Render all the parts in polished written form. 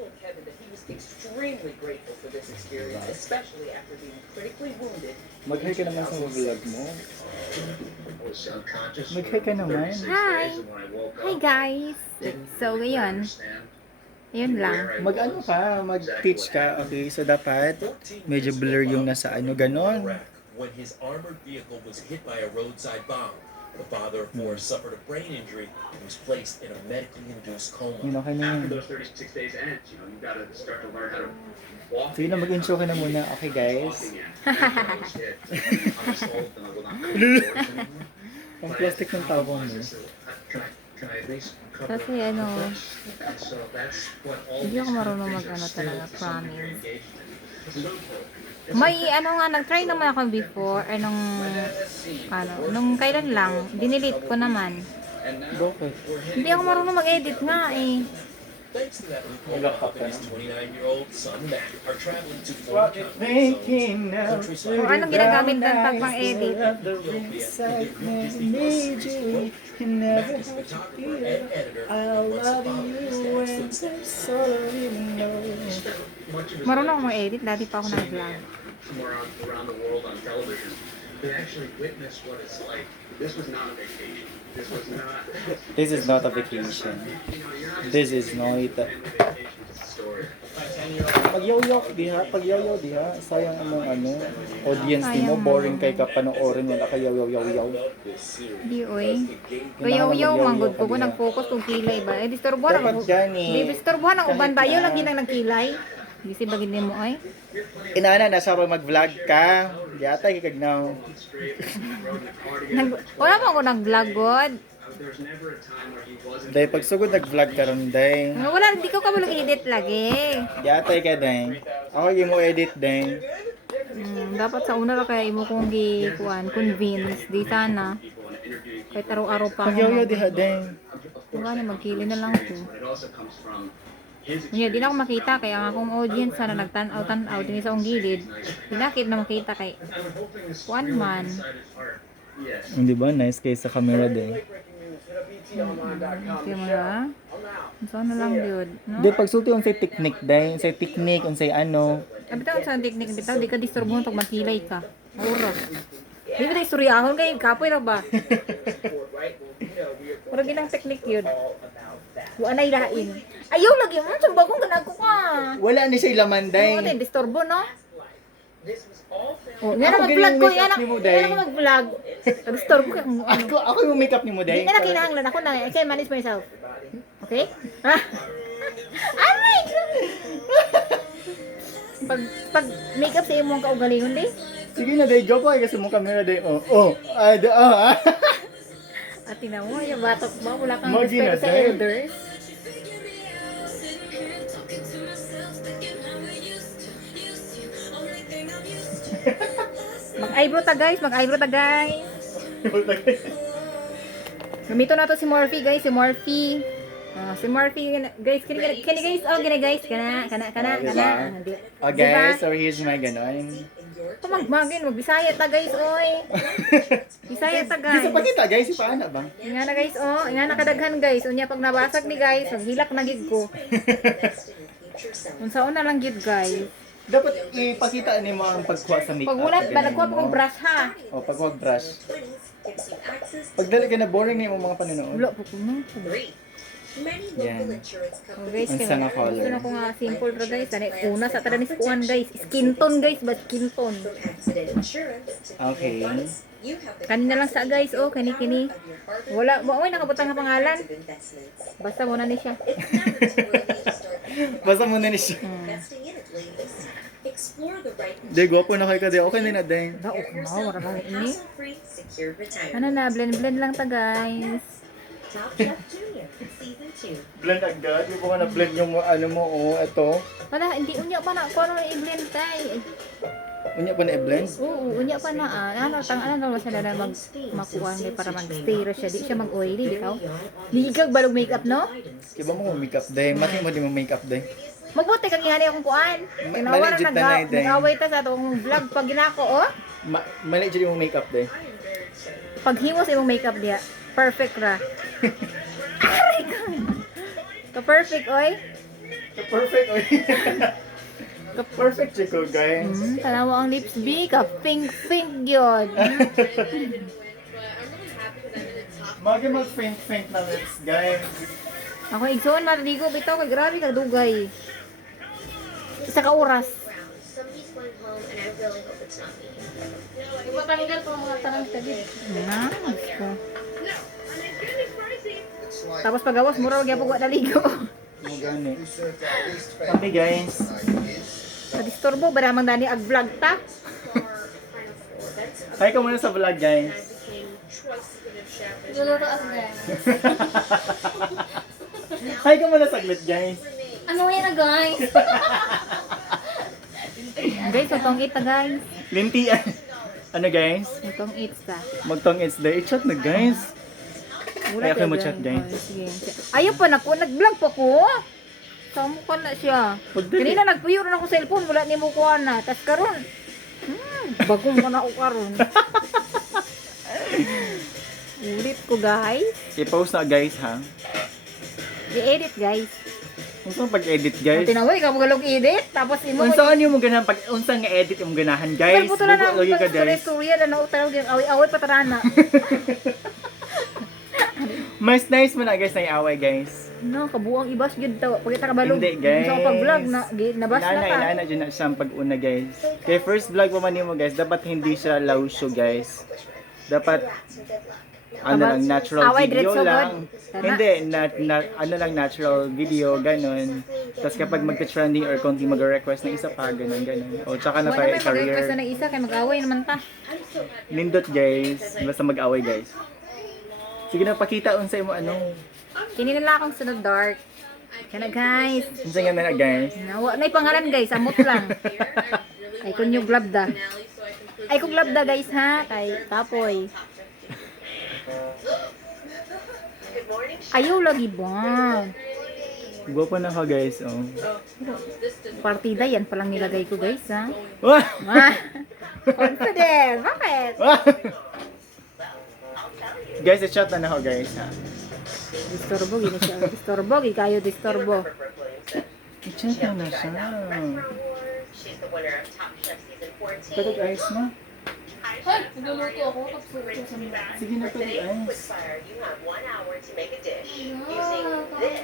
told Kevin that he was extremely grateful for this experience, especially after being critically wounded. Mag-hi ka naman sa vlog mo. Mag-hi ka naman. Hi! Hi guys! So ngayon, yun lang. Mag-ano ka, mag-teach ka, okay? So dapat medyo blur yung nasa ano, ganon. When his armored vehicle was hit by a roadside bomb, the father of four suffered a brain injury and was placed in a medically induced coma. Yun, okay na yun. After those 36 days end, you know, you gotta start to learn how to walk. Sige na, mag-intro ka na muna. Okay, guys? Ang plastic ng tawang mo. Kasi ano, hindi ako marunong mag-ano talaga, promise. May ano nga, nag-try naman ako before, nung kailan lang, dinelete ko naman. Bakit? Hindi ako marunong mag-edit nga eh. Thanks to that loophole, his 29-year-old son Matt are traveling to Rocket making now. Kung anong ginagamit ng pang-edit. I'll love you when there's all you know. Marunong ako mag-edit, dati pa ako nag-vlog. Around the world on television, they actually witnessed what it's like. This was not a vacation. This was not. This is not a vacation. This is not a... Pag-yoyo diha, diha. Sayang ang ano, audience ni mo, boring kay ka panoorin wala ka yaw-yaw-yaw. Di oy. Kuyaw-yaw manggod ko nag-focus kung kilay ba. Disturbuhan ako. Di disturbuhan ang uban ba yun lagi nang nagkilay. Bisi bagid nimo ay. Inana na sa mag-vlog ka. Yata kikagnaw. Wala pa ako nag-vlog god. Dahil pag sugod nag-vlog ka ron, day. Wala, hindi ko ka mag-edit lagi. Yata ka, day. Ako yung mo edit, day. Dapat sa una ra kaya imo kong convince di sana. Kahit araw-araw pa Pag-yoyo diha, day. Wala na, magkili na lang ko. Hindi na ako makita, kaya nga akong audience sana nagtanaw din sa akong gilid. Dinakit na makita kay one man. Hindi ba? Nice case sa camera din. Okay mo na? Sana lang yun. No? Di, pagsulti unsay technique, day. Unsay technique, unsay ano. Bitaw sa technique, bitaw, di ka disturbo pag magkilay ka. Ura. Di ba na istorya ako kay kapoy na ba? Mura ginang technique yun. Wala na ilain. Ayaw lagi mo, sumba kong ganago ka. Wala ni siya laman, day. Ano natin, disturbo, no? Oh, yan ang mag-vlog ko, yan ang mag-vlog. Disturbo ka kung ano. Ako yung makeup ni mo, day. Hindi na kinahanglan ako na, I can manage myself. Okay? Aray! Pag makeup sa imong kaugalingon, day? Sige na, day. Joke kasi mo camera, day. At tina mo, yung batok ba? Wala kang Magina, respeto sa day. elders. Mag-eyebrow ta guys, Gamito na to si Morphy guys, si Morphy guys, kani guys, gini guys, kana. Okay, so here's my ganon. Magbisaya ta guys, oy. Bisaya ta guys. Gusto pa kita, guys, paano ba? Nga na guys, nga na kadaghan guys. Unya pag nabasag ni guys, maghilak na gid ko. Unsaon na lang gid guys. Dapat ipakita ni mo ang pagkuha sa makeup. Pag wala ba nagkuha pa kong brush ha. O, pagkuha brush. Pag dali ka na boring na yung mga pananood. Wala po ko no. Yan. Guys, Ang sanga color. gusto na ko nga simple ra guys. Ani una sa tadanis kuan guys. Skin tone guys, ba skin tone. Okay. Kanina lang sa guys, oh, kani. Wala, oy nakabutang nga pangalan. Basta mo na ni siya. Basta muna ni siya. Day, gwapo na kayo ka, day. Okay na day. Wala bang ini. Ano na, blend lang ta guys. Blend agad. Yung mga na-blend yung ano mo, ito. Wala, hindi unya pa na ko ano i-blend tay. Unya pa na i-blend? Oo, unya pa na ano siya na makuha ni para mag-stay ra siya. Di siya mag-oily, bitaw. Di kag balog makeup no? Kiba mo makeup day. Mati mo di mo makeup day. Magbuti kag ihani akong kuan. Tinawa na nag-away ta sa atong vlog pag ginako oh. Mali dyan yung makeup day. Pag himo sa imong makeup diya, perfect ra. Ka perfect oy. Perfect. Perfect siya ko, guys. Tanawa ang lips B, ka pink yun. Magi mag-faint na lips, guys. Ako igsoon maligo bitaw kay grabe ka dugay. Isa ka oras. Somebody's going home, and I really hope it's not me. Ipatanggal po mga tanang tabi. Tapos pagawas mura wag gyapon wa naligo. Mo gani. Kami, guys. Nadisturbo ba namang dani ag vlog ta? Hi ka muna sa vlog, guys. Luluto as guys. Hi ka muna saglit, guys. Ano yan na guys? Guys, utong eat ta guys. Linti. Ano, guys? Utong eat ta. Magtong it's day. I-chat na, guys. Ay, ako mo chat, guys. Sige. Ayaw pa na ko, nag-vlog pa ko. Samo ka na siya. Pagdali. Kanina nagpuyo rin ako cellphone, wala ni mo kuha na. Tas karon. Bagong ka na ako karon. Ulit ko guys. I-post na, guys, ha? I-edit guys. Unsang pag-edit, guys? Tinaway ka mo galog edit. Tapos imo Unsaan yung mo ganahan pag unsang nga edit yung ganahan, guys? Buto na Bugo lagi ka, guys. storya na tawag yung away patarana. Mas nice mo na, guys, na i-away, guys. No, kabuang ibas gyud taw. Pagita ka balog. Hindi, guys. Sa pag-vlog na nabas na ka. Inana dyan na siyang pag-una, guys. Kaya first vlog pa man mo, guys, dapat hindi siya low show, guys. Dapat ano lang, natural Away video diretso, lang. God. Hindi, ano lang, natural video, ganun. Tapos kapag magka-trending or konti mag-request ng isa pa, ganun. O, tsaka na Wala tayo may pag-request career. na isa kay mag-away naman ta. Nindot, guys. Basta mag-away, guys. Sige na, pakita unsay mo ano. Kini nila akong sunod dark. Kana guys. Unsay nga na, guys. Nawa na pangalan guys, amot lang. Ay kunyo glabda. Ay kung glabda guys ha, kay tapoy. Ayaw lagi ba? Gwapo na ka, guys. Oh. Partida yan palang nilagay ko guys ha. Wah! Ah, confident. Bakit? Wah! Guys, i-chat na ako, guys. Ha? Disturbo gini siya. Disturbo gi kayo disturbo. I-chat na siya. Pero guys, no? Hoy, nagluluto ako. Tapos luto sa mga. Sige na, pero guys.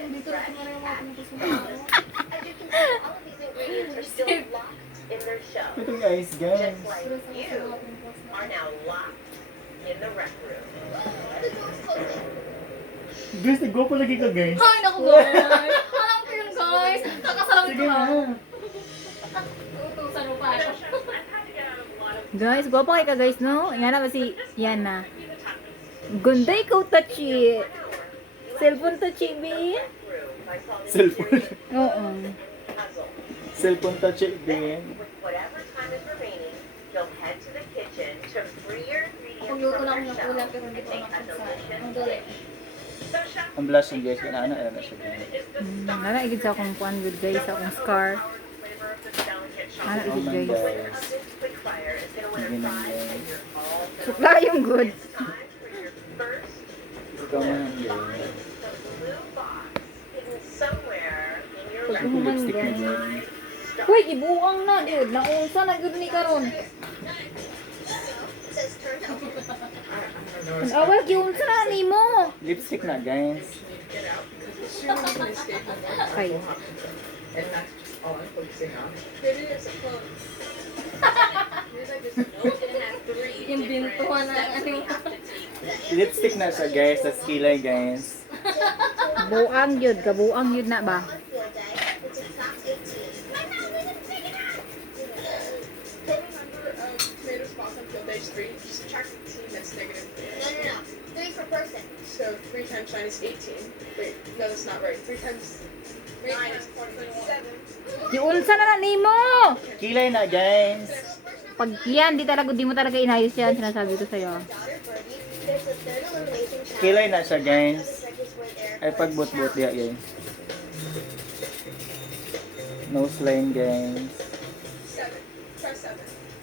Dito na kumara yung mga pinito sa Pero guys, guys. Guys, nagwapo lagi ka, guys. Ay, naku guys! Alam ko yun guys! Kakasalang Sige ko na. ha! Utusan mo pa ako. Guys, gwapo kay ka guys no. Nga na ba si Yana. Gunday ko touchy. Cellphone touchy bi. Cellphone. Oo. Cellphone touch it din. Pagluto lang yung ulam pero hindi ko makakasa. Ang dali. Ang blush yung guys. Ano na siya, guys. Nana igid sa akong kuan good guys sa akong scar. Ano Oh igid my guys. guys. Sige na, guys. Sukla yung good. Ikaw man, guys. Ang lipstick na, guys. Uy, ibuang na dude. Naunsa na gud ni karon. Ang awal giunsa na nimo. Lipstick na, guys. Ay. And that's just all I'm focusing on. Yung bintuhan na ano. Lipstick na siya, guys. Sa kilay, guys. Buang yun, kabuang yun na ba? Tomatoes, balsam, field days, 3. Just subtract 18, that's negative. No. 3 per person. So 3 times 9 is 18. Wait, no, that's not right. 3 times 9 is 47. Giunsa na na nimo. Kilay na, guys. Pag yan, di mo talaga inayos yan, sinasabi ko sa'yo. There's a third elimination challenge. Kilay na siya, guys. Ay, pagbut-but diya, guys. Nose line, guys. 7. Try 7.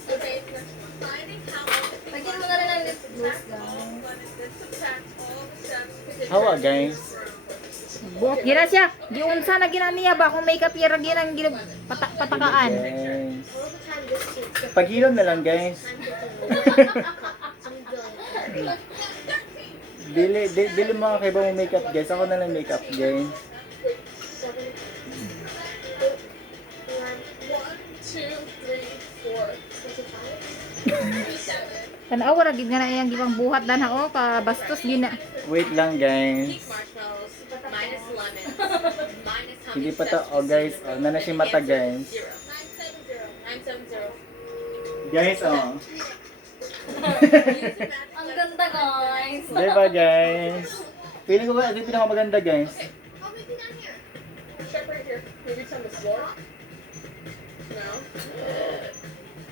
Okay, next one. Finding how much Lagyan mo na rin ang lip gloss guys. then subtract all the steps. Hawa, guys. Buhok gina siya. Di unsa na gina niya ba kung makeup yara ginang patakaan. Guys. All the time this suits the Paghilom na lang guys. I'm thinking, I'm really Dili mga kaiba mo makeup guys. Ako na lang makeup guys. 7, 8, 9, 1, 2, 3, 4, 27. Tanaw ra gid nga na iyang gibang buhat dan ha ka bastos gina. Wait lang guys. Marshmallows minus lemons minus how Hindi many pa to. Oh guys, oh, na si mata guys. 970. Guys, oh. Ang ganda, guys. Diba guys? Feeling ko ba ito yung pinakamaganda guys. How many down here? Check right here. Maybe it's on the floor. No.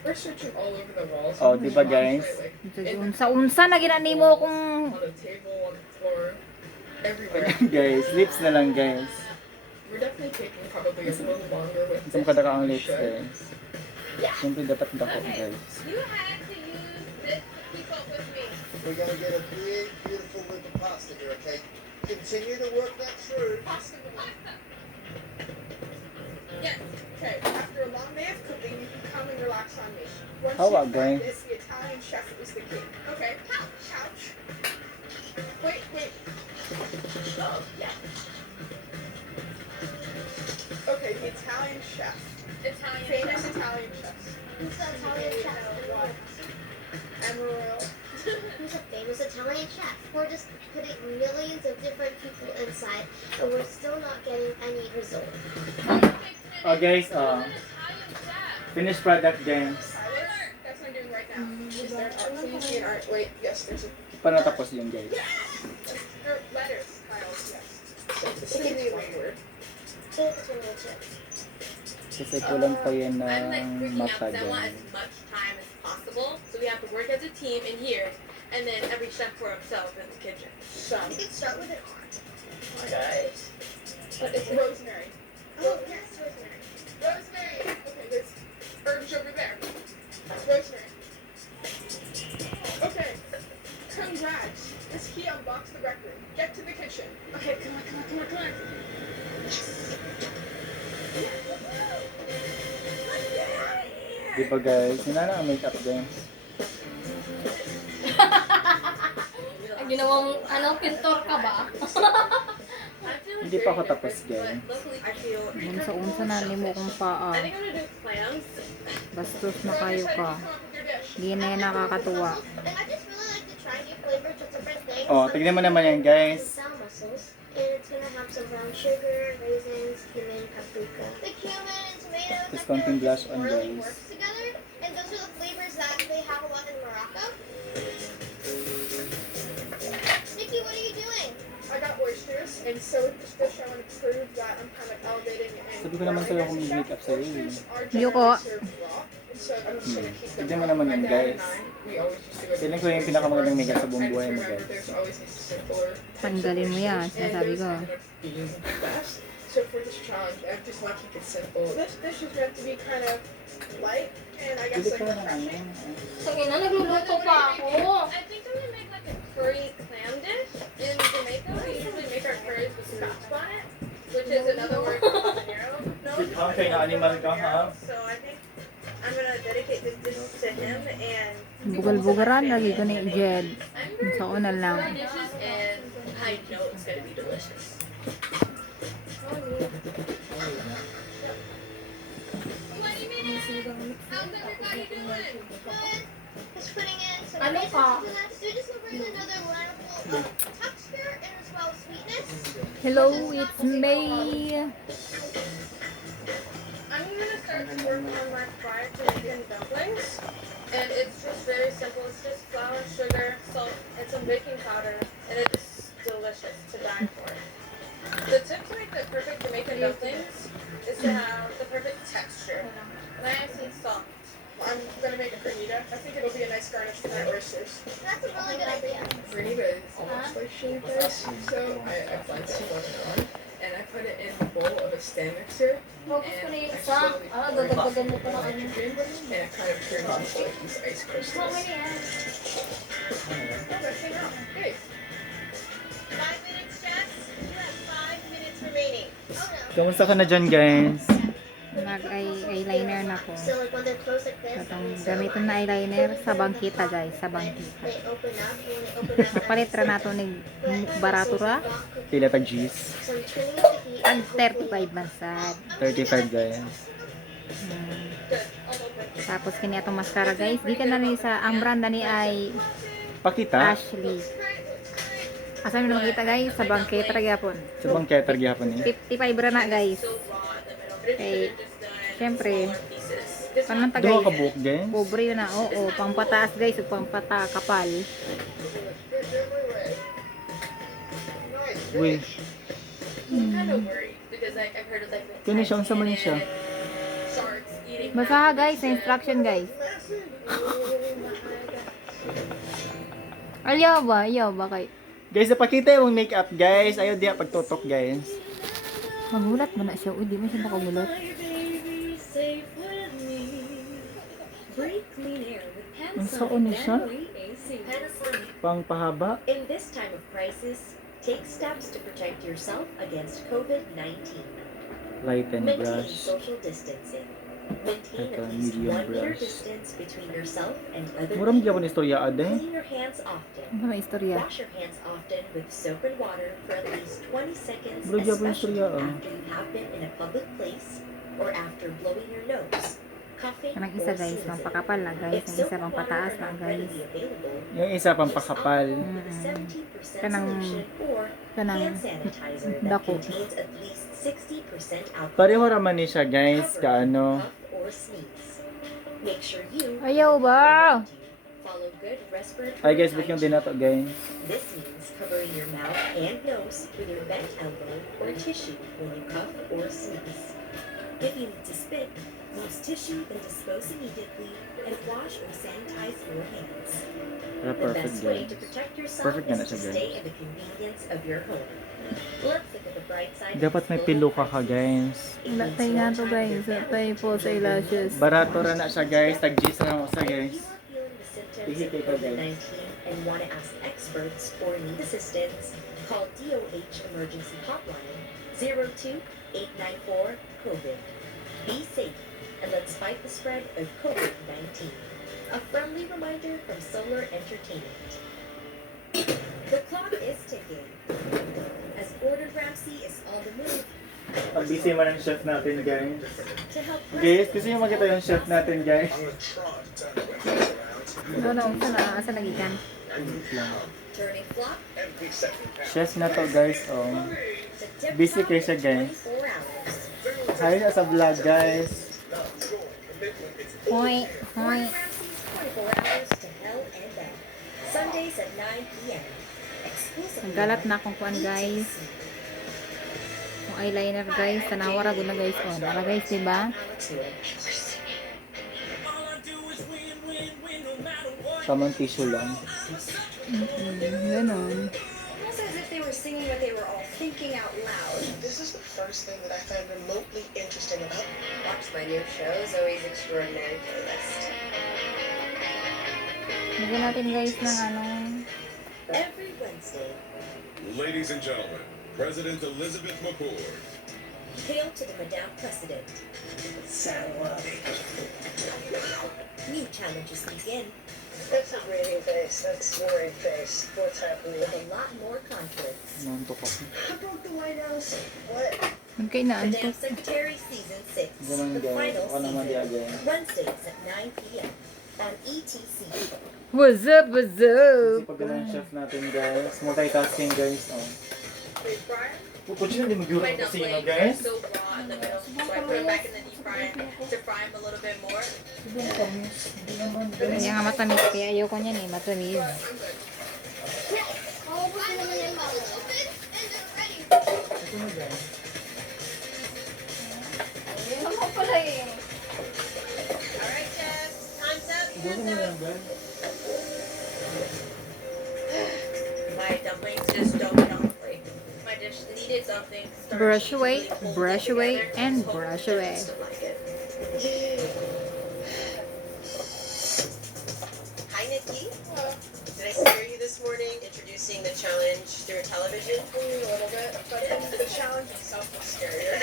We're searching all over the walls. Oh, di ba guys? Unsa na gina nimo kung On the table, on the floor, everywhere. Guys, lips na lang guys. We're definitely taking probably a little longer with Isang kadaka ang lips guys. Siyempre dapat dako guys. You had to use this to keep up with me. We're going to get a big, beautiful whip of pasta here, okay? Continue to work that through. Pasta. Yes. Okay. After a long day of cooking, you can come and relax on me. Once How you about guys? practice, the Italian chef is the king. Okay. Couch. Wait. Oh, yeah. Okay, the Italian chef. Famous Italian chefs. Who's the Italian chef? Emerald. Who's a famous Italian chef? We're just putting millions of different people inside, and we're still not getting any result. Oh guys, oh. Finished product guys. Tyler, that's what I'm doing right now. Is there an art? Please see an art. Wait, yes, there's a. Paano tapos yun guys? There are letters, Kyle, yes. This is the way word. So it's one of the chips. Kasi kulang pa yan I'm like ng freaking out mata because I want guys. as much time as possible. So we have to work as a team in here, and then every chef for himself in the kitchen. Some. You can start with an R. Guys. But it's rosemary. Oh, yes, rosemary. Rosemary. Okay, there's herbs over there. It's rosemary. Okay. Congrats. This key unlocks the record. Get to the kitchen. Okay, come on. Di ba guys? Yun na lang ang makeup guys. Ang ginawang, pintor ka ba? I'm feeling Hindi pa ako very tapos nervous, guys. but luckily I feel. unsa na nimo kung paa. I think I'm gonna do clams. Bastos na kayo ka. Di na yan nakakatuwa. And I just really like to try new flavors with different things. Oh, tignan mo naman yan Some guys. sour mussels. And it's gonna have some brown sugar, raisins, cumin, paprika. The cumin and tomatoes Just and counting the blush on really guys. works together. And those are the flavors that they have a lot in Morocco. Nikki, what are you doing? I got oysters, and so with this dish, I want to prove that I'm kind of elevating and. Sabi ko naman sa'yo kung may makeup sa'yo eh. Oysters are Yuko. generally served raw, and so I'm just gonna keep them. Tignan mo naman My yun dad guys. and I, we always used to go to Feeling ko the yung grocery pinakamagandang store. makeup sa buong I just buhay mo remember guys. there's always these simpler Tanggalin mo yan, and sinasabi those ko. ended up being the best. So for this challenge, I just want to keep it simple. This dish is meant to be kind of light and I guess Pili like ko na lang refreshing. ano. So, nagluluto pa ako. I think I'm gonna make like a curry clam dish. In Jamaica, we usually make our curries with scotch bonnet, which is another word for habanero. No, Okay, na animal ka ha? So I think I'm gonna dedicate this dish to him and Bugal-bugaran lagi ko ni Jed. I'm very Sa una lang. dishes and I know it's gonna be delicious. How's everybody doing? Good. Just putting in some Ano raisins ka? to that. So just to bring another level of texture and as well as sweetness. Hello, it's May. I'm gonna start to work on my fried Jamaican dumplings. And it's just very simple. It's just flour, sugar, salt, and some baking powder. And it's delicious to die for. The tip to make the perfect Jamaican dumplings is to have the perfect texture. Nice and soft. I'm gonna make a granita. I think it'll be a nice garnish to my oysters. That's a really good idea. Granita is almost like shaved ice. So I blend some lemon on and I put it in a bowl of a stand mixer. Focus ko na yung isa. Dadagdagan mo pa ng ano. And it kind of turns into like these ice crystals. How many yan? Oh, that came out. Hey. 5 minutes, Jess. You have 5 minutes Kamusta ka na dyan, guys? Nag-eyeliner na ko. So like when they're closed like this, Itong gamitin na eyeliner sa bangkita, guys. Sa bangkita. they open up. And when they open up, Mapalit ra nato ni barato ra. Pila tag G's? so I'm turning up the heat. Ang 35 man sad. 35, guys. Tapos kini atong mascara, guys. Di ka na ni sa ang brand na ni ay Pakita. Ashley. Asa mo na makita, guys? Sa bangkita ra gyapon. Sa bangketa gyapon eh. 55 ra na, guys. Okay. Siyempre, paano ta, Duha ka guys? buhok, guys. Pobre yun na. Oo, pangpataas, guys. O pangpata kapal. Uy, I'm kind of worried because I've heard of like kini siya, unsa man ni siya? sharks eating. Basta ha, guys. Sa instruction, guys. Ayaw ba kay? Guys, napakita yung makeup, guys. Ayaw diya pagtutok, guys. Magulat mo na siya. Uy, di mo siya nakagulat. Ang saon ni siya? Pangpahaba. In this time of crisis, take steps to protect yourself against COVID-19. Light and Maintain brush. social distancing. Maintain Ito, at least medium 1 meter brush. distance between yourself and other Muram people. gyapon istorya ade. Clean your hands often. Ano na istorya? Wash your hands often with soap and water for at least 20 seconds, Bro, gyapon especially istorya, ah. after you have been in a public place or after blowing your nose, coughing, Kanang isa, or guys. sneezing. Pampakapal na, guys. If Ang soap isa and pang water pataas are na, not guys. readily available, Yung isa pampakapal. use alcohol with a 70% Kanang- solution or kanang hand sanitizer that dako. contains at least 60% alcohol. Pareho raman ni siya, guys, Cover kaano. cough or sneeze. Make sure you Ayaw ba? follow good respiratory Ay, guys, ba't yung hygiene. dinato, guys? This means covering your mouth and nose with your bent elbow or tissue when you cough or sneeze. If you need to spit, use tissue and dispose immediately and wash or sanitize your hands. Ah, The perfect, best way guys. to protect yourself Perfect na is na to siya, guys. stay in the convenience of your home. Let's look at the bright side. of Dapat may this pilo global ka, crisis. guys. It Wala means tayo more nga to, time guys. with your Wala family. tayo po sa eyelashes. Barato ra na siya, guys. Tag G's na mo siya, If guys. you are feeling the symptoms Ihit of ikaw, guys. COVID-19 and want to ask experts or need assistance, call DOH Emergency Hotline 02-894-COVID. Be safe and let's fight the spread of COVID-19. A friendly reminder from Solar Entertainment. The clock is ticking. As Gordon Ramsay is on the move Pag-busy man ang chef natin, guys. to help Guys, gusto nyo makita yung chef natin, guys? I'm gonna try to turn the weapons around. Ano, asa nagikan? turning flock Every second counts. Chef na to, guys. Oh. to Busy tip-top kayo siya, in guys. 24 hours. Hi na sa vlog, guys. Hoy, hoy. Gordon Ramsay's 24 hours to hell and back. Sundays at 9 p.m. Exclusively Ang galat on na akong kuan, guys. ETC. Yung eyeliner, guys. Tanawara ko na, guys. O, nara, guys, diba? Tamang tissue lang. Ganon. Almost as if they were singing what they were all thinking out loud. This is the first thing that I find remotely interesting about Watch my new show, Zoe's Extraordinary Playlist. Lagyan natin, guys, ng ano. Every Wednesday, Ladies and gentlemen, President Elizabeth McCord. hail to the Madame President. New challenges begin That's a breathing face. That's worried face. What's happening? with a lot more conflicts. Nanto ko. I broke the White House. What? Okay na, Madame anto. Secretary Season 6, Ganun, the guys. final Ako naman di season. again. Wednesdays at 9 p.m. on ETC. What's up, what's Kasi up? pag ganun yung chef natin, guys. Multitasking, guys. Oh. Deep fryer. Pupunta na, hindi mag-guro My ng kusina, dumplings are guys. so raw in the middle, so I put them back in the deep fryer to fry them a little bit more. Kaya nga matamis. Kaya ayoko niyan eh, matamis. Ako pala eh. Alright, Jess. Time's up. Gusto mo yan, guys. My dumplings just don't get on the plate. My dish needed something. starchy Brush to away, really hold it brush away, together. and Just hope brush the away. Jess will like it. Hi, Nikki. Did I scare you this morning introducing the challenge through television? Only a little bit, but the challenge itself was scarier.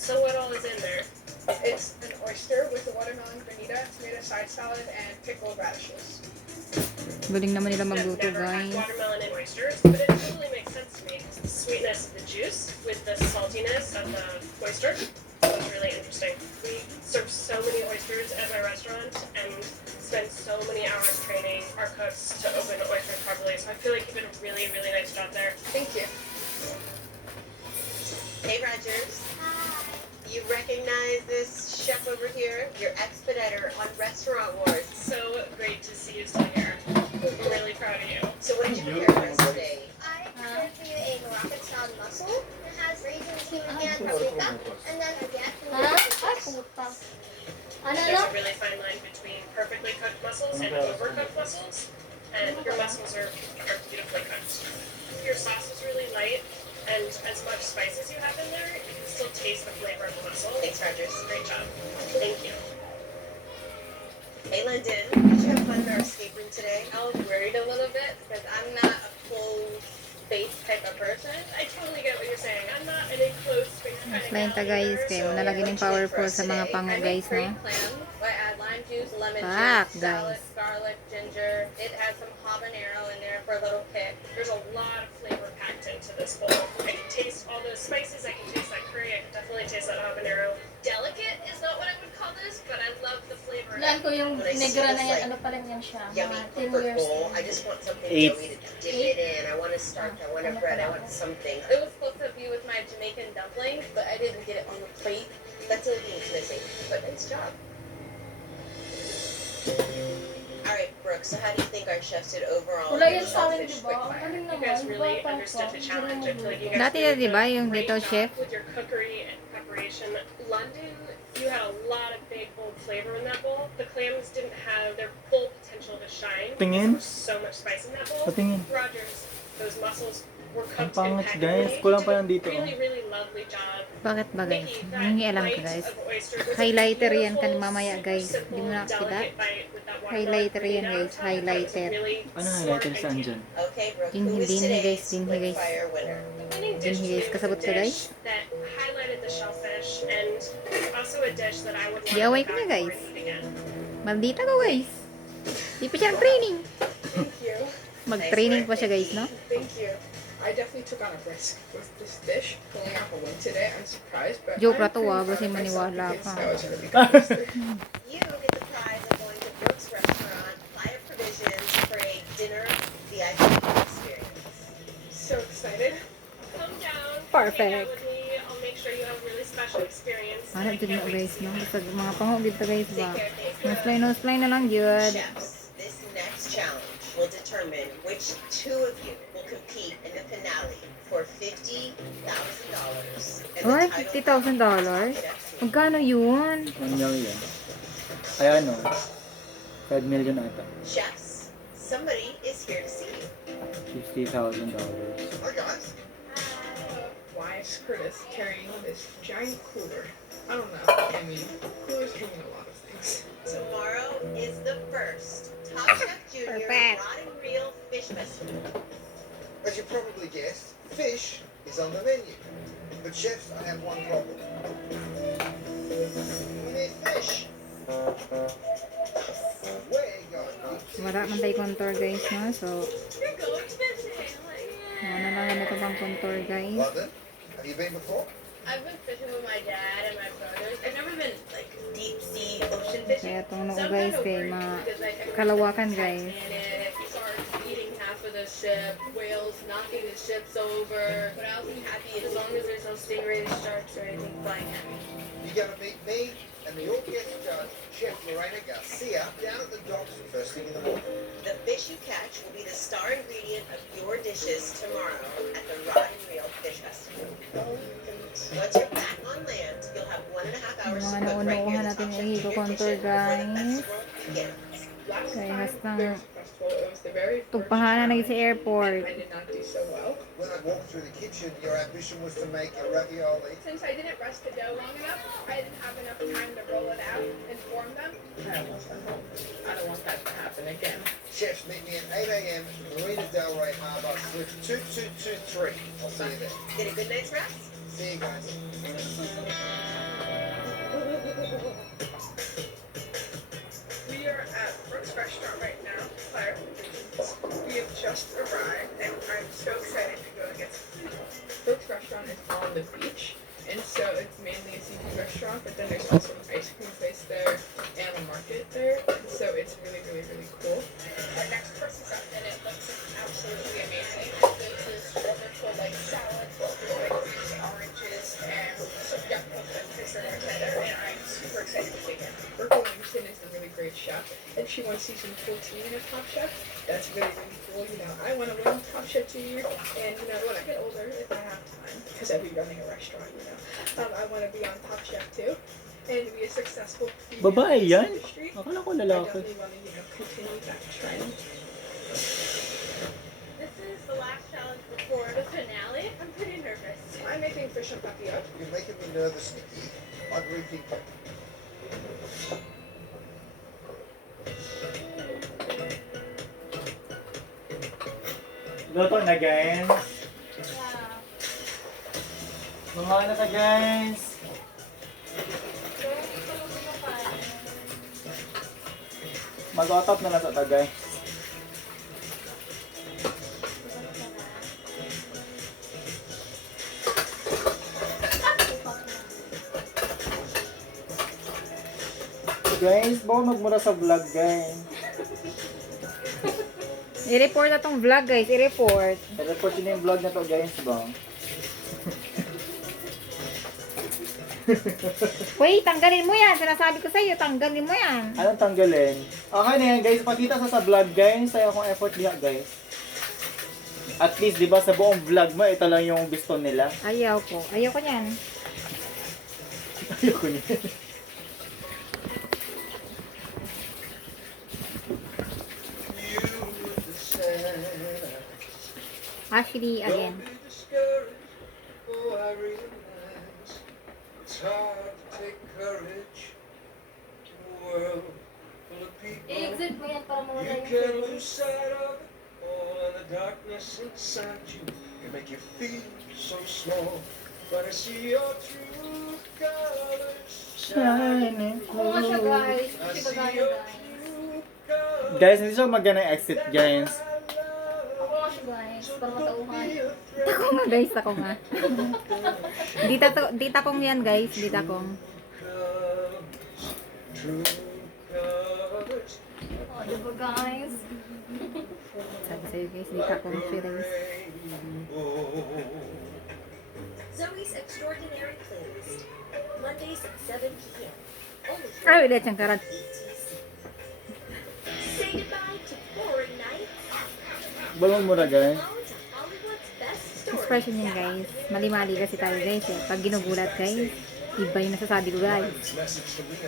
So what all is in there? It's an oyster with a watermelon granita, tomato side salad, and pickled radishes. Galing naman nila I've magluto, never had guys. watermelon and oysters, but it totally makes sense to me. The sweetness of the juice with the saltiness of the oyster. That's really interesting. We serve so many oysters at my restaurant and spend so many hours training our cooks to open oysters properly. So I feel like you did a really, really nice job there. Thank you. Hey, Rogers. Hi. You recognize this chef over here? Your expediter on Restaurant Wars. So great to see you still here. I'm really proud of you. So what did you prepare for us today? I prepared for you a Moroccan-style mussel. It has raisins, cumin, and paprika, and then a get. There's a really fine line between perfectly cooked mussels and overcooked mussels, and your mussels are beautifully cooked. Your sauce is really light, and as much spice as you have in there, you can still taste the flavor of the mussel. Thanks, Rogers. Great job. Thank you. Hey, London. Did you have fun in our escape room today? I was worried a little bit because I'm not a closed space type of person. I totally get what you're saying. I'm not an enclosed space kind of Explain ta, guys. Kaya mo nalagyan ng powerful sa mga pango, guys, no? I add lime juice, lemon Fuck, juice, salad, guys. garlic, ginger. It has some habanero in there for a little kick. There's a lot of flavor packed into this bowl. I can taste all those spices. I can taste that curry. I can definitely taste that habanero. Delicate is not what I would call this, but I love the flavor. Plan ko yung When I see negra na this, yan, like, ano pa lang yan siya, Yummy mga 10 comfort years bowl. old. I just want something 8. doughy to dip it in. I want a starch. I want a bread. I want something. It was supposed to be with my Jamaican dumplings, but I didn't get it on the plate. That's the only thing that's missing. But nice job. All right, Brooke. So how do you think our chefs did overall? Wala in yan the sa amin, shellfish di ba? Ang quickfire? galing You naman. guys really Bata understood pa. the challenge. I feel like you guys Dati really na, di ba, did a yung great Little job Chef? with your cookery and preparation. London, you had a lot of big, bold flavor in that bowl. The clams didn't have their full potential to shine. Tingin. There was so much spice in that bowl. Patingin. Rogers, those mussels were Ang cooked pangit, impeccably. guys. Kulang pa You lang did dito, a really, oh. really lovely job. Bakit ba, guys? Nikki, that Hindi alam ko, bite guys. of oyster was a Highlighter yan kan beautiful, mamaya, super guys. simple, Di mo nakita? delicate bite with that watermelon Highlighter yan, granita on guys. top. That was a Highlighter. really Ano smart highlighter saan idea. dyan? Okay, Brooke. Dinhi, Who is dinhi, guys. today's Dinhi, guys. quickfire winner? The winning dish Dinhi, guys. today was a Kasabot ka, guys? dish that highlighted the shellfish and also a dish that I would want to Di-away go ko back na, for guys. and eat again. Maldita ko, guys. Di pa siya training. Thank you. Mag-training pa siya, guys, no? Thank you. I definitely took on a risk with this dish. Pulling out a win today, I'm surprised, but Joke I'm ra to, pretty ah. proud Kasi of myself maniwala because ka. that was a really good oyster. You get the prize of going to Brooke's restaurant, Playa Provisions, for a dinner VIP experience. So excited. Come down. Perfect. Hang out with me. I'll make sure you have a really special experience. Ano, I dyan can't mo, wait guys, to see no? you. Basta mga pangugid ta, guys, ba? Take care. Thanks, Brooke. No-slay na lang, jud. Chefs, this next challenge will determine which two of you will compete in the finale for $50,000. Or $50,000? Magkano yun? 1 million. Ay ano? 5 million ata. Chefs, somebody is here to see you. $50,000. Hi guys. Why is Curtis carrying this giant cooler? I don't know. I mean, coolers can mean a lot of things. Tomorrow is the first Top Chef Junior Perfect. Rod and Reel Fish Festival. As you probably guessed, fish is on the menu. But chefs, I have one problem. We need fish. Where going? Wala man tayo contour, guys, no? So, You're going fishing. Like, ano lang ano to bang contour, guys? London, have you been before? I've been fishing with my dad and my brothers. I've never been like deep sea ocean fishing. Kaya itong noo, So I'm guys, kinda kay worried mga because, like, every kalawakan, time guys. Titanic, sharks eating half of the ship, whales knocking the ships over. But I'll be happy as long as there's no stingrays, sharks, or anything flying at me. You're going to meet me and the all guest judge, Chef Lorena Garcia, down at the docks first thing in the morning. The fish you catch will be the star ingredient of your dishes tomorrow at the Rod and Reel Fish Festival. Once you're back on land, you'll have 1.5 hours to Mga cook right here nauuna-uha in the natin Top yung Chef Junior i-contour, kitchen before the guys. festival begins. Last Kaya time hastang there's a festival, it was the very first tumpahanan na challenge, sa airport. and I did not do so well. When I walked through the kitchen, your ambition was to make a ravioli. Since I didn't rest the dough long enough, I didn't have enough time to roll it out and form them. I almost went home. I don't want that to happen again. Chefs, meet me at 8 a.m. Marina Del Rey Harbour, Swift 2223. I'll see you there. Get a good night's rest? See you guys. We are at Brooks Restaurant right now, Claire. We have just arrived, and I'm so excited to go and get some food. Brooks Restaurant is on the beach, and so it's mainly a seafood restaurant, but then there's also an ice cream place there and a market there, and so it's really, really, really cool. Our next course is up, and it looks absolutely amazing. This is wonderful, like salad, like these oranges, and some young coconut fish are right there, and I'm super excited to take it. Brooke Williamson is a really great chef, and she won season 14 of Top Chef. That's really, really cool. You know, I want to win Top Chef Junior, and you know, when I get older, if I have time, because I'll be running a restaurant, you know, I want to be on Top Chef too, and be a successful female Babae in this yan? industry. Akala ko I lalaki. definitely want to, you know, continue that trend. This is the last challenge before the finale. I'm pretty nervous. I'm making fish and papillote. You're making me nervous, Nikki. I'd rethink it. Luto na guys. Kumain na ka guys. Mag-otop na lang sa ta guys. Guys, baka magmura sa vlog guys. I-report na tong vlog guys, i-report. I-report yun yung vlog na to guys ba? Wait, tanggalin mo yan. Sinasabi ko sa iyo, tanggalin mo yan. Anong tanggalin? Okay na yan guys, pakita sa vlog guys. Sayo akong effort diha guys. At least, di ba sa buong vlog mo, ito lang yung gusto nila. Ayaw ko. Ayaw ko yan. Ayoko niyan. Ashley, again. It's hard to take courage in a world full of people. I-exit mo yan para mawala You yung can feeling. lose sight of it all, and the darkness inside you can make you feel so small. But I see your true colors shining. Ako nga siya guys. I Kasi see gagana your guys. true colors. Guys, hindi siya magana exit guys. Ako nga siya guys. Para matauhan. Ako nga guys, ako nga. Dita kong yan guys, dita kong. True colors. O, diba guys? Sabi sa'yo guys, dita kong feelings. Zoe's Extraordinary Playlist. Mondays at 7 p.m. Only Ay, ulit siyang karat. Say goodbye to boring nights. Balong mura guys. Hello to Hollywood's best stories. Expression niyan guys. Mali-mali kasi tayo guys eh. Pag ginugulat guys, iba yung nasasabi ko guys.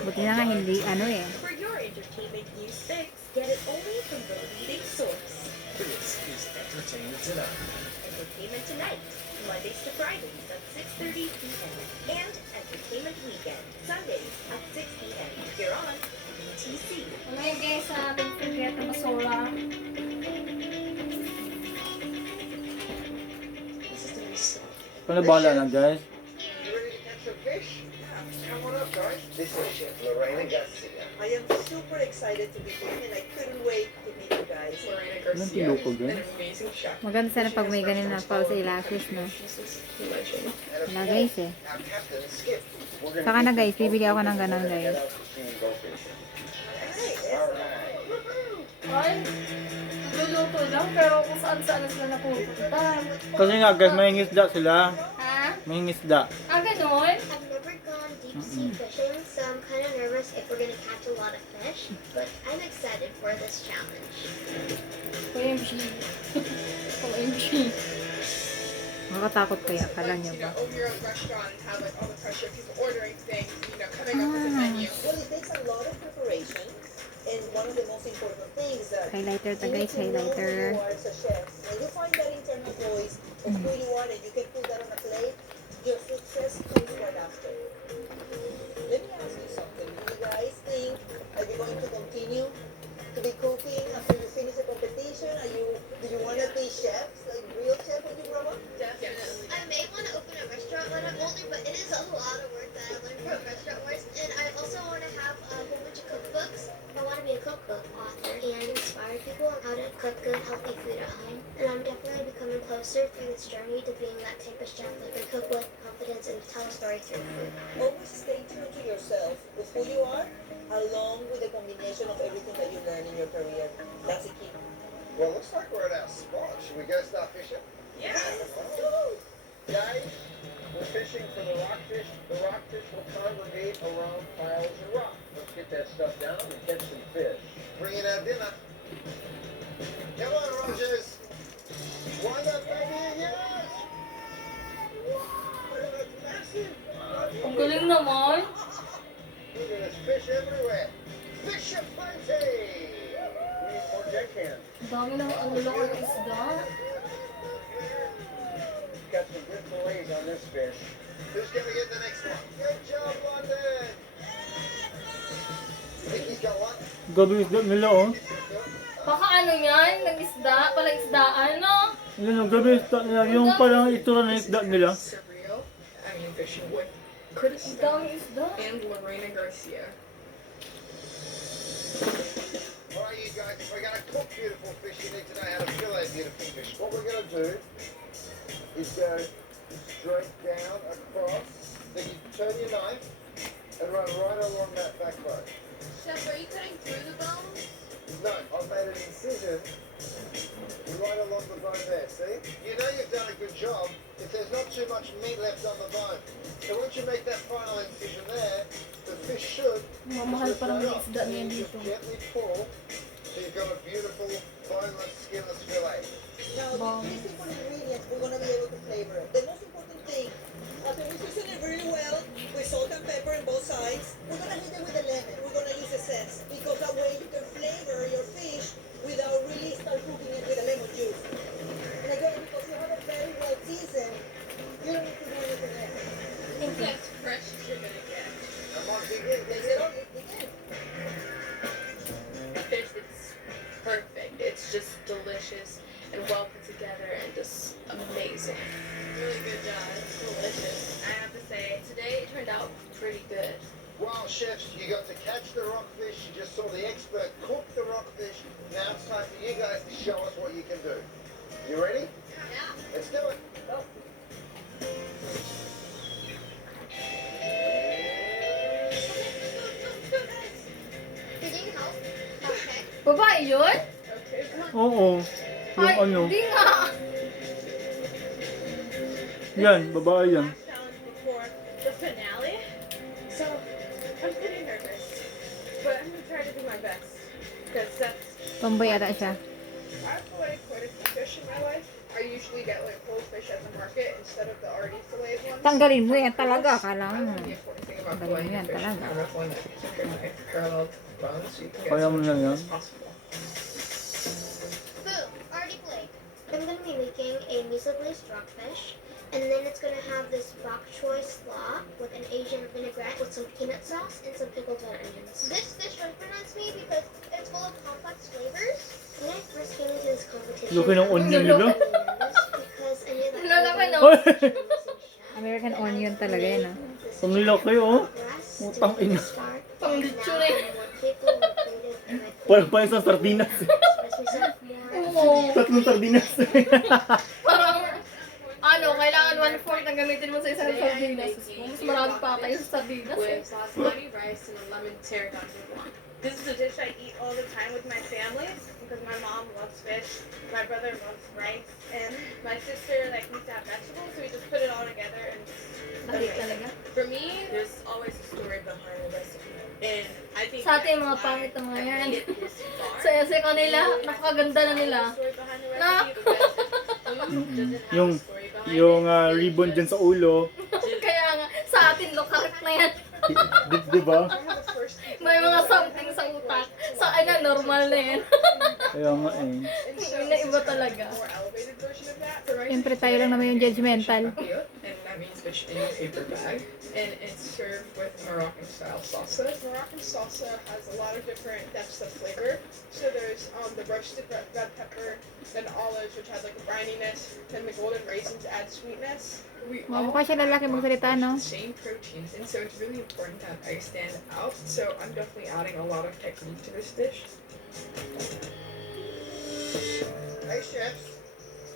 Buti na nga hindi ano eh. For your entertainment news fix, get it only from the leading source. This is Entertainment Tonight. Entertainment Tonight, Mondays to Fridays at 6:30 p.m. and Entertainment Weekend, Sundays at 6 p.m. Here on BTC. Ngayon guys, don't forget the basura. Kung nabala na guys. You ready to catch some fish? Yeah. Come on up, guys. This is Chef Lorena Garcia. I am super excited to be here, and I couldn't wait to meet you guys. Lorena Anong Garcia tiloko is guys? an amazing chef. Maganda sana pag may ganun na pao sa elashes no. She's just a legend. Wala guys eh. Our captain, Skip. We're gonna Saka na guys, bibili ako ng ganun guys. head out fishing and go fishing. All right. Ay, luluto lang pero kung saan-saan na sila napupunta. Kasi nga guys, may ngisda sila. Ha? May ngisda. Ah, ganun? I've never gone deep sea fishing, so I'm kind of nervous if we're gonna catch a lot of fish, but I'm excited for this challenge. OMG. OMG. Makakatakot kaya, kala niyo You ba? know, own your own restaurant and have like all the pressure of people ordering things, you know, coming up with a menu. Well, it takes a lot of preparation, and one of the most important things that Highlighter ta you need guys, to know who highlighter. you are as a chef. When you find that internal voice of who you are and you can put that on a plate, your success comes right after. Let me ask you something. Do you guys think, are you going to continue to be cooking after you finish the question? Do you want to be chefs, like real chef when you grow up? Definitely. I may want to open a restaurant when I'm older, but it is a lot of work that I learned from restaurant works. And I also want to have a whole bunch of cookbooks. I want to be a cookbook author and inspire people on how to cook good, healthy food at home. And I'm definitely becoming closer through this journey to being that type of chef that can cook with confidence and tell a story through food. Always stay true to yourself with who you are, along with the combination of everything that you learn in your career. That's the key. Well, looks like we're at our spot. Should we go start fishing? Yeah. Guys, we're fishing for the rockfish. The rockfish will congregate around piles of rock. Let's get that stuff down and catch some fish. Bring in our dinner. Come on, Rogers. Wind up, baby. Yes. Wow, that's massive. Ang galing naman. Look at this fish everywhere. Fish aplenty. We need more deckhands. Ang dami ng ano lang ang isda. Got some good fillets on this fish. Who's gonna get the next one? Good job, London. Think he's got one? Gabi isda nila oh. Baka ano yan? Nag-isda? Palang isdaan, no? Yun ang gabi isda nila. Yung parang itura na isda nila. Surreal. I am fishing with Chris Ang dami isda. and Lorena Garcia. Alright, you guys, if we're gonna cook beautiful fish, you need to know how to fillet beautiful fish. What we're gonna do is go straight down across. Then you turn your knife and run right along that backbone. Chef, are you cutting through the bones? No, I've made an incision right along the bone there, see? You know you've done a good job if there's not too much meat left on the bone. So once you make that final incision there, the fish should Mamahal pa naman yung off. isda So niya you dito. just gently pull, so you've got a beautiful, boneless, skinless fillet. Now, these simple ingredients, we're going to be able to flavor it. The most important thing, after we season it really well, with salt and pepper on both sides, we're going to hit it with a lemon. We're going to use a zest, because that way you can flavor your fish without really start cooking it with a lemon juice. And again, because you have it very well seasoned, you don't need to do anything else. That's fresh as you're gonna get. Come on, dig in, dig in. The fish is perfect. It's just delicious and well put together and just amazing. Really good job. It's delicious. I have to say, today it turned out pretty good. Wow, chefs, you got to catch the rockfish. You just saw the expert cook the rockfish. Now it's time for you guys to show us what you can do. You ready? Yeah. Let's do it. Go. Did you help? Okay. Babae yun? Oo. Yung Ay, ano. hindi nga. Yan, babae yan. Challenge before the finale. So, I'm pretty nervous. But I'm gonna try to do my best. Because that's Tomboy ata siya. I've filleted quite a few fish in my life. I usually get like whole fish at the market instead of the already filleted ones. Tanggalin mo yan talaga. Kala I mo. think the important thing about Tanggalin mo filleting yan fish is talaga. to have one that you can like parallel to the bone so you can get Kaya mo as lang much yan. as possible. Boom, already played. I'm going to be making a miso glazed rockfish. And then it's going to have this bok choy slaw with an Asian vinaigrette with some peanut sauce and some pickled red onions. This dish represents me because it's full of complex flavors. When I first came into this competition, Laki ng onion nila. because I knew that Lalaki, no? American onion talaga yan ah. Ang laki oh. Utang ina. Pang lechon eh. Parang pa isang sardinas. Oo. Tatlong sardinas. Parang, ano, kailangan 1/4 na gamitin mo sa isang sardinas. Mas marami pa kayo sa sardinas eh. with basmati rice and a lemon terracotta blanc. This is a dish I eat all the time with my family because my mom loves fish, my brother loves rice, and my sister like needs to have vegetables, so we just put it all together and Bakit talaga? for me, there's always a story behind the recipe. And I think Sa atin, mga that's pangit na mga why I yan. made it this far. Sa kanila, napakaganda na nila. Story behind the Na? recipe because some doesn't have Yung a story behind yung it. ribbon dyan sa ulo. Kaya nga, sa atin, lokarit na yan. Di ba? May mga something sa utak. Sa kanya, normal na yan. Kaya nga eh. Yung na iba talaga. More elevated version of that. The rice Siyempre tayo lang naman yung judgmental. and that means fish in a paper bag. and it's served with Moroccan style salsa. Moroccan salsa has a lot of different depths of flavor. So there's the roasted red pepper, then olives, which has like a brininess, then the golden raisins add sweetness. We all Mukha siya lalaki magsalita, no? the same proteins, and so it's really important that I stand out. So I'm definitely adding a lot of technique to this dish. Hey, chefs.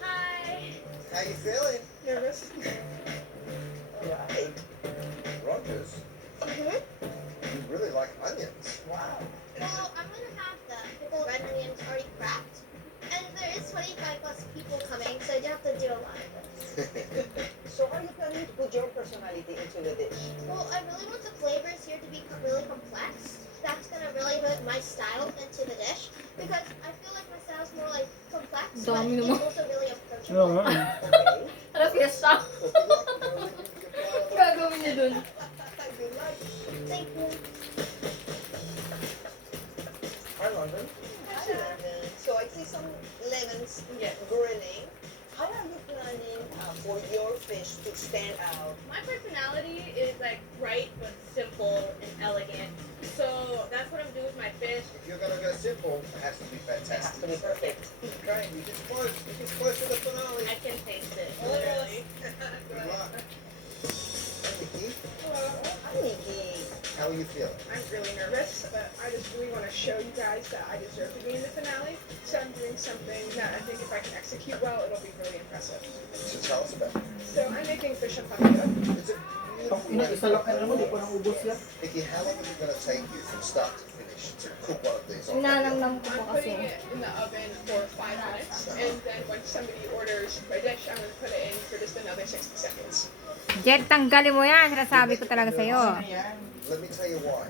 Hi. How you feeling? Nervous? Alright. Rogers, Mm-hmm. you really like onions. Wow. Well, I'm gonna have the pickled red onions already cracked, and there is 25 plus people coming, so you have to do a lot of this. So how are you planning to put your personality into the dish? Well, I really want the flavors here to be really complex. That's gonna really put my style into the dish, because I feel like my style is more like complex, but Dami it's naman. also really Oo approachable. nga. Ano, fiesta? Gagawin niya dun. Thank you. Hi, London. Hi, Lemon. So I see some lemons grilling. How are you planning for your fish to stand out? My personality is like bright but simple and elegant. So that's what I'm doing with my fish. If you're gonna go simple, it has to be It has fantastic. to be perfect. Okay, you're just close. You're just close to the finale. I can taste it, Almost. literally. Good luck. Hey, Nikki. Hi, Nikki. How are you feeling? I'm really nervous, but I just really want to show you guys that I deserve to be in the finale. So I'm doing something that I think if I can execute well, it'll be really impressive. So tell us about it. So I'm making fish empanada. It's a beautiful way to Nikki, how long is it gonna take you from start to finish to cook one of these? Inalangnam ko I'm po putting kasi. it in the oven for 5 minutes, and then when somebody orders my dish, I'm going to put it in for just another 60 seconds. Jet, tanggalin mo yan. Sinasabi ko talaga sa'yo. Let me tell you why.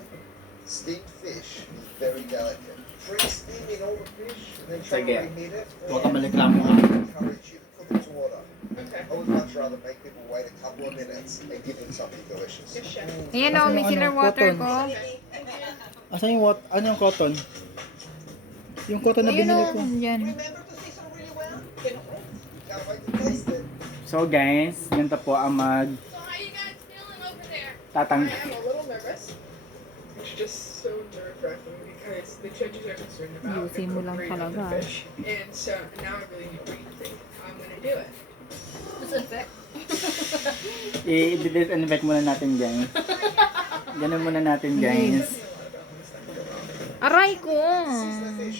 Steamed fish is very delicate. Pre-steaming all the fish and then trying Sige. to reheat it. Huwag ka maliklamo ha. I encourage you to cook it to order. Okay. I would much rather make people wait a couple of minutes and give them something delicious. Yes, chef. Ayan o, micellar water ko. Asan yung ano yung cotton? Yung cotton na Ayun binili o, ko. dyan. Remember to season really well? Can't wait to taste it. So guys, ganito po ang mag So how you guys feeling over there? tatang I am a little nervous. It's just so nerve-wracking because the judges are concerned about Ayusin mo lang incorporating the talaga. fish. And so now I really need to think how I'm going to do it. Disinfect. i-disinfect muna natin guys. Ganun muna natin guys. Aray ko. Everything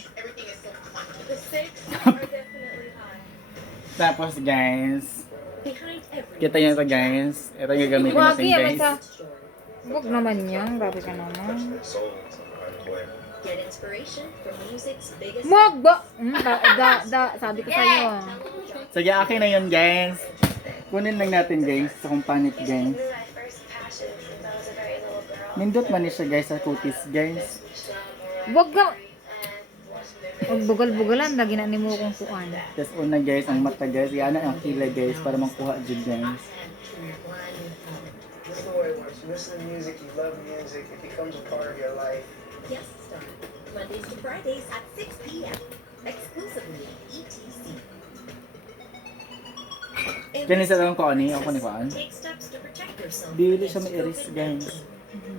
is so clunky. The stakes are definitely high. Tapos guys, Behind every kita nyo ito guys. Ito yung gagamitin Wag natin yan, guys. sa... Huwag naman yan. Grabe ka naman. Get inspiration from music's biggest Wag ba? Sabi ko sa'yo. Sige, akin na yun guys. Kunin lang natin guys sa kumpanit guys. My first passion since I was a very little girl. Nindot man ni siya guys sa kutis guys. Wag ka. Huwag bugal-bugalan. Lagi na ni mo kung kuan. Tapos una guys, ang mata guys. Yan ang kilay guys para makuha dyan guys. This is the way it works. You listen to music, you love music, it becomes a part of your life. Yes Star. Mondays to Fridays at 6 p.m. Exclusively ETC. Ganun sa lang ko ani, ako ni Kuan. Take steps to protect yourself. Dili siya may iris guys.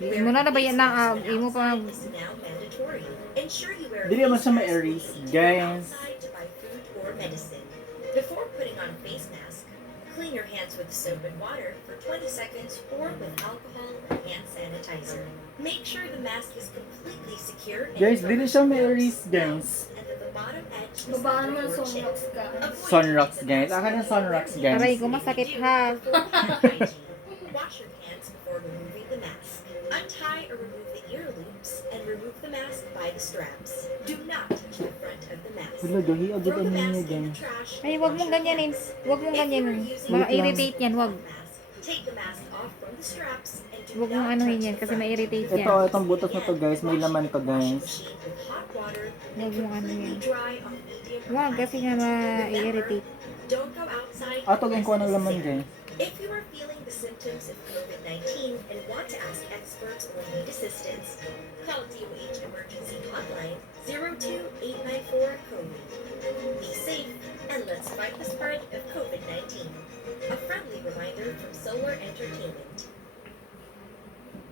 Imo na ba yan na? Imo pa mag... Is now mandatory. Ensure you wear Dili naman siya may iris guys. outside to buy food or medicine. Before putting on a face mask, clean your hands with soap and water for 20 seconds or with alcohol or hand sanitizer. Make sure the mask is completely secure and Guys, dili siya may iris guys. and that the bottom edge is Babaan mo under ng your chin. sunrocks ka. Avoid Sunrocks using guys. the Akin mask ang sunrocks to Aray guys. ko, masakit ha. Hygiene. Wash your hands before removing the mask. Untie or remove the ear loops and remove the mask by the straps. Do not touch the front of the mask. Wala, gahi agad Throw the ano niya mask in the guys. trash. Ay, wag mong ganyanin. Wag mong ganyanin. Ma-irritate yan, wag. Take the mask off from the straps and do Wag mong not anuhin touch yan the kasi front. ma-irritate Ito, yan. itong butas na to guys. May laman to guys. Machine with hot water Wag and mong ano completely yan. dry on medium or Wag high kasi nga heat. ma-irritate. Don't go outside Ato gang ko ng unless laman necessary. guys. If you are feeling the symptoms of COVID-19 and want to ask experts or need assistance, call DOH Emergency Hotline 02894 code. Be safe and let's fight the spread of COVID-19. A friendly reminder from Solar Entertainment.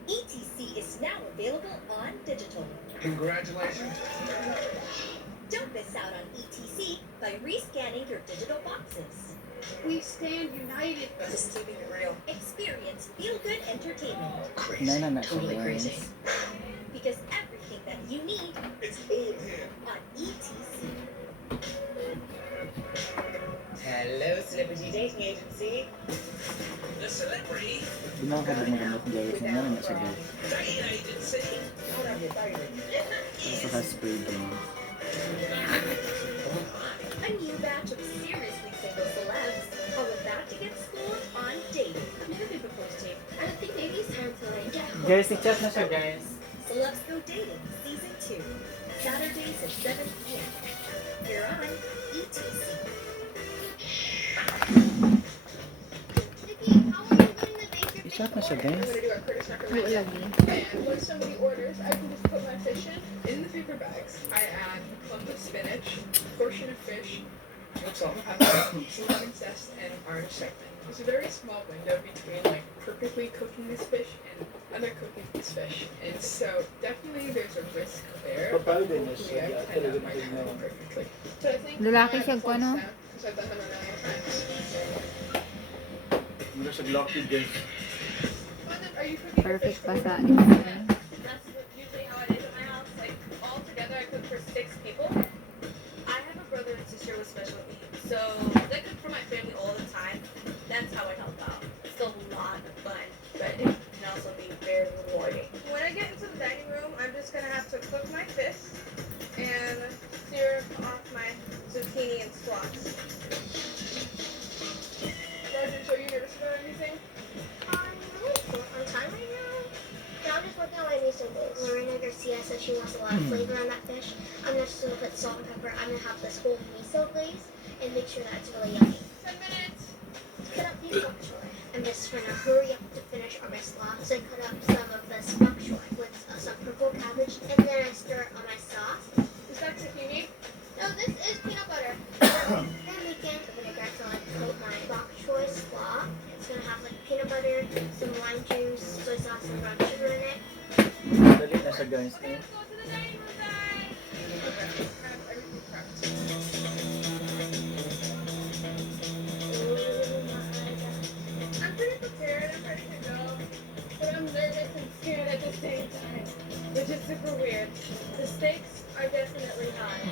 ETC is now available on digital. Congratulations. Don't miss out on ETC by rescanning your digital boxes. We stand united. Just keeping it real. Experience feel-good entertainment. Na na na siya Totally guys. crazy. Because everything that you need It's all here. on ETC. Hello, Celebrity Dating Agency. The celebrity Binakabog magandang guys. Na na siya guys. dating agency. Saka spray guys. A new batch of seriously single celebs are about to get schooled on dating. I've never been proposed to. I think maybe it's time to like get home. Guys, i-chat na siya guys. Celebs Go Dating Season 2. Saturdays at 7 p.m. Here on ETC. Nikki, how are you going to bake your I-chat na siya I'm guys. gonna do a Kurdish Oo, macaroni. lagi. And when somebody orders, I can just put my fish in the paper bags. I add a clump of spinach, portion of fish, salt and pepper, some lemon zest, and orange segment. There's a very small window between like perfectly cooking this fish and undercooking this fish, and so definitely there's a risk there. But hopefully I can my timing perfectly. So I think Lalaki I siya ko, ano? because I've done them a million times. Muna siya blocky guys. Are you cooking the Perfect fish pa for sa me? Instagram. That's usually how it is at my house. Like all together, I cook for 6 people. I have a brother and sister with special needs, so they cook for my family all the time. That's how I help out. It's a lot of fun, but it can also be very rewarding. When I get into the dining room, I'm just gonna have to cook my fish and sear off my zucchini and squash. Roger, so are you nervous about anything? On time right now? Yeah, I'm just working on my miso base. Lorena Garcia said she wants a lot of flavor on that fish. I'm just gonna put salt and pepper. I'm gonna have this whole miso glaze and make sure that it's really yummy. 10 minutes. Cut up these bok choy. I'm just trying to hurry up to finish on my slaw. So I cut up some of this bok choy with some purple cabbage, and then I stir it on my sauce. Is that tahini? No, this is peanut butter. And bacon. The vinaigrette to like coat my bok choy slaw. It's gonna have like peanut butter, some lime juice, soy sauce, and brown sugar in it. Dali na siya guys. Okay, let's go to the dining room, guys. Okay, I have everything prepped. I'm pretty prepared. I'm ready to go. But I'm nervous and scared at the same time, which is super weird. The stakes are definitely high.